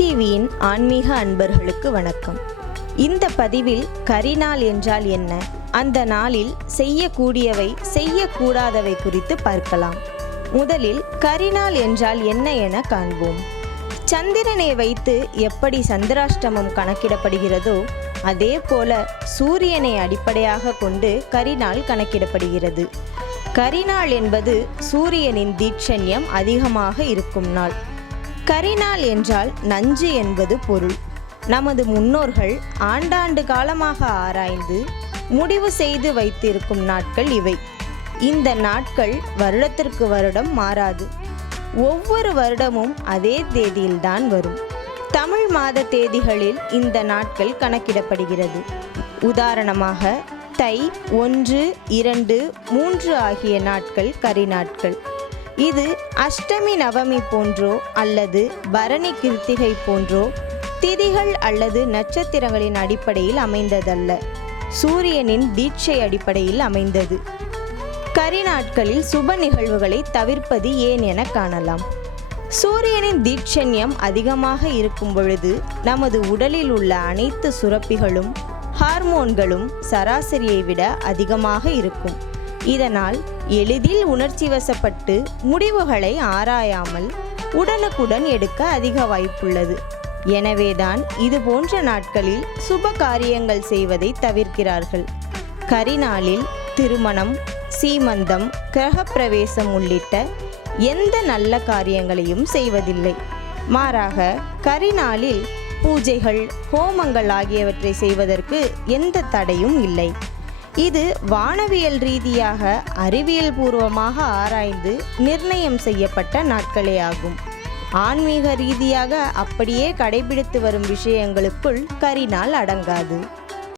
டிவியின் ஆன்மீக அன்பர்களுக்கு வணக்கம். இந்த பதிவில் கரிநாள் என்றால் என்ன? அந்த நாளில் செய்யக்கூடியவை செய்யக்கூடாதவை குறித்து பார்க்கலாம். முதலில் கரிநாள் என்றால் என்ன என காண்போம். சந்திரனை வைத்து எப்படி சந்திராஷ்டமம் கணக்கிடப்படுகிறதோ அதே போல சூரியனை அடிப்படையாக கொண்டு கரிநாள் கணக்கிடப்படுகிறது. கரிநாள் என்பது சூரியனின் தீட்சண்யம் அதிகமாக இருக்கும் நாள். கரிநாள் என்றால் நஞ்சு என்பது பொருள். நமது முன்னோர்கள் ஆண்டாண்டு காலமாக ஆராய்ந்து முடிவு செய்து வைத்திருக்கும் நாட்கள் இவை. இந்த நாட்கள் வருடத்திற்கு வருடம் மாறாது. ஒவ்வொரு வருடமும் அதே தேதியில்தான் வரும். தமிழ் மாத தேதிகளில் இந்த நாட்கள் கணக்கிடப்படுகிறது. உதாரணமாக தை ஒன்று இரண்டு மூன்று ஆகிய நாட்கள் கரிநாட்கள். இது அஷ்டமி நவமி போன்றோ அல்லது பரணி கிருத்திகை போன்றோ திதிகள் அல்லது நட்சத்திரங்களின் அடிப்படையில் அமைந்ததல்ல. சூரியனின் தீட்சை அடிப்படையில் அமைந்தது. கரிநாட்களில் சுப நிகழ்வுகளை தவிர்ப்பது ஏன் என காணலாம். சூரியனின் தீட்சண்யம் அதிகமாக இருக்கும் பொழுது நமது உடலில் உள்ள அனைத்து சுரப்பிகளும் ஹார்மோன்களும் சராசரியை விட அதிகமாக இருக்கும். இதனால் எளிதில் உணர்ச்சி வசப்பட்டு முடிவுகளை ஆராயாமல் உடனுக்குடன் எடுக்க அதிக வாய்ப்புள்ளது. எனவேதான் இது போன்ற நாட்களில் சுப காரியங்கள் செய்வதை தவிர்க்கிறார்கள். கரிநாளில் திருமணம் சீமந்தம் கிரகப்பிரவேசம் உள்ளிட்ட எந்த நல்ல காரியங்களையும் செய்வதில்லை. மாறாக கரிநாளில் பூஜைகள் ஹோமங்கள் ஆகியவற்றை செய்வதற்கு எந்த தடையும் இல்லை. இது வானவியல் ரீதியாக அறிவியல் பூர்வமாக ஆராய்ந்து நிர்ணயம் செய்யப்பட்ட நாட்களே ஆகும். ஆன்மீக ரீதியாக அப்படியே கடைபிடித்து வரும் விஷயங்களுக்குள் கரிநாள் அடங்காது.